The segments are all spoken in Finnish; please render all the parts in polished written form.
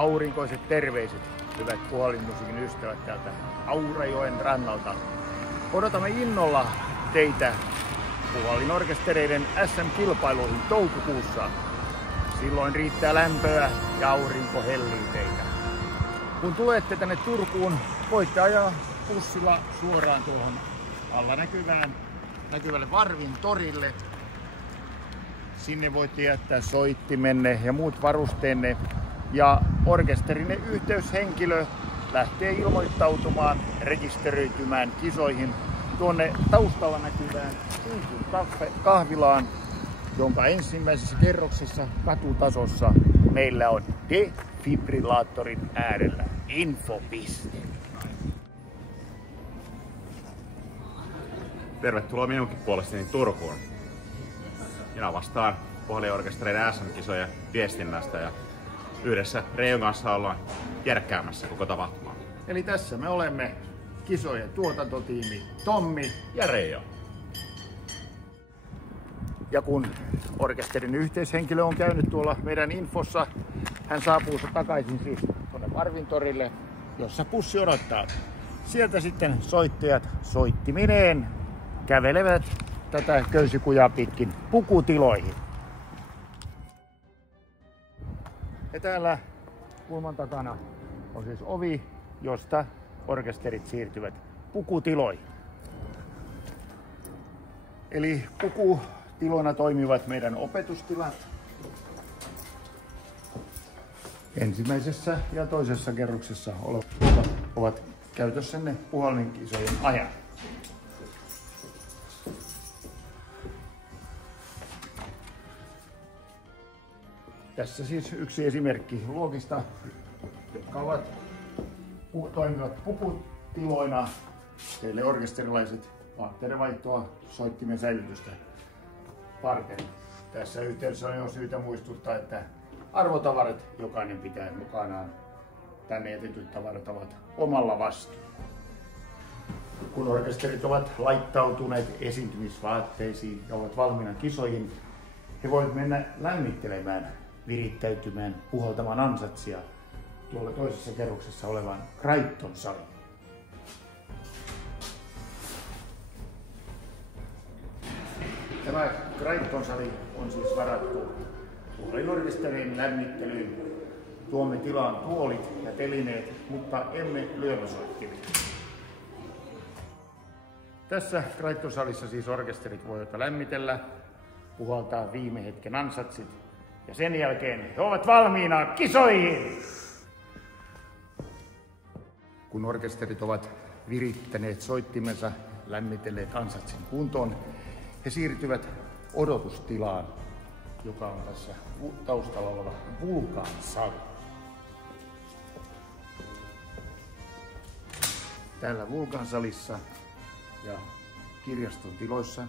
Aurinkoiset terveiset, hyvät puolinmusiikin ystävät täältä Aurajoen rannalta. Odotamme innolla teitä puolinorkestereiden SM-kilpailuihin toukokuussa. Silloin riittää lämpöä ja aurinko hellii teitä. Kun tulette tänne Turkuun, voitte ajaa bussilla suoraan tuohon alla näkyvälle Varvin torille. Sinne voitte jättää soittimenne ja muut varusteenne. Ja orkesterinne yhteyshenkilö lähtee ilmoittautumaan, rekisteröitymään kisoihin tuonne taustalla näkyvään kahvilaan, jonka ensimmäisessä kerroksessa katutasossa meillä on defibrillaattorin äärellä infopiste. Tervetuloa minunkin puolestani Turkuun. Minä vastaan puoliorkestereiden SM-kisojen viestinnästä ja yhdessä Reijon kanssa ollaan järkkäämässä koko tapahtumaa. Eli tässä me olemme kisojen tuotantotiimi Tommi ja Reijo. Ja kun orkesterin yhteishenkilö on käynyt tuolla meidän infossa, hän saapuu takaisin siis tuonne Varvintorille, jossa bussi odottaa. Sieltä sitten soittajat soittimineen kävelevät tätä köysikujaa pitkin pukutiloihin. Ja täällä kulman takana on siis ovi, josta orkesterit siirtyvät pukutiloihin. Eli pukutiloina toimivat meidän opetustilat. Ensimmäisessä ja toisessa kerroksessa ovat käytössänne puhallinkisojen ajan. Tässä siis yksi esimerkki luokista, jotka toimivat pukutiloina teille orkesterilaiset vaatteiden vaihtoa soittimen säilytystä varten. Tässä yhteydessä on jo syytä muistuttaa, että arvotavarat jokainen pitää mukanaan. Tänne jätetyt tavarat ovat omalla vastuulla. Kun orkesterit ovat laittautuneet esiintymisvaatteisiin ja ovat valmiina kisoihin, he voivat mennä lämmittelemään, virittäytymään, puhaltamaan ansatsia tuolla toisessa kerroksessa olevan Crichton salin. Tämä Crichton sali on siis varattu puolinorkesterin lämmittelyyn. Tuomme tilaan tuolit ja telineet, mutta emme lyömäsoittimia. Tässä Crichton salissa siis orkesterit voivat lämmitellä, puhaltaa viime hetken ansatsit ja sen jälkeen he ovat valmiina kisoihin! Kun orkesterit ovat virittäneet soittimensa, lämmitelleet ansatsin kuntoon, he siirtyvät odotustilaan, joka on tässä taustalla oleva Vulkan-sali. Täällä Vulkan-salissa ja kirjaston tiloissa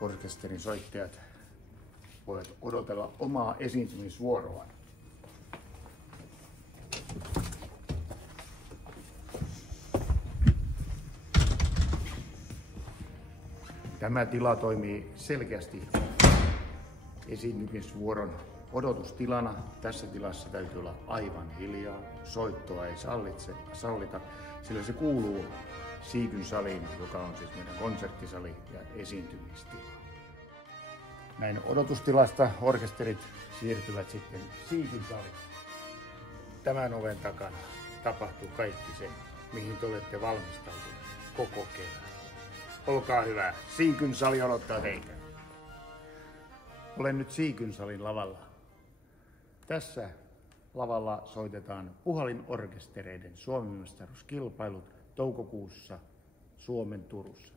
orkesterin soittajat voivat odotella omaa esiintymisvuoroaan. Tämä tila toimii selkeästi esiintymisvuoron odotustilana. Tässä tilassa täytyy olla aivan hiljaa. Soittoa ei sallita, sillä se kuuluu Siikyn saliin, joka on siis meidän konserttisali ja esiintymistila. Näin odotustilasta orkesterit siirtyvät sitten Siikyn saliin. Tämän oven takana tapahtuu kaikki se, mihin te olette valmistautuneet koko kevään. Olkaa hyvä, Siikyn sali odottaa teitä. Olen nyt Siikyn salin lavalla. Tässä lavalla soitetaan puhalinorkestereiden Suomenmestaruuskilpailut toukokuussa Suomen Turussa.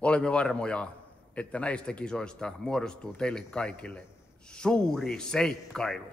Olemme varmoja, että näistä kisoista muodostuu teille kaikille suuri seikkailu.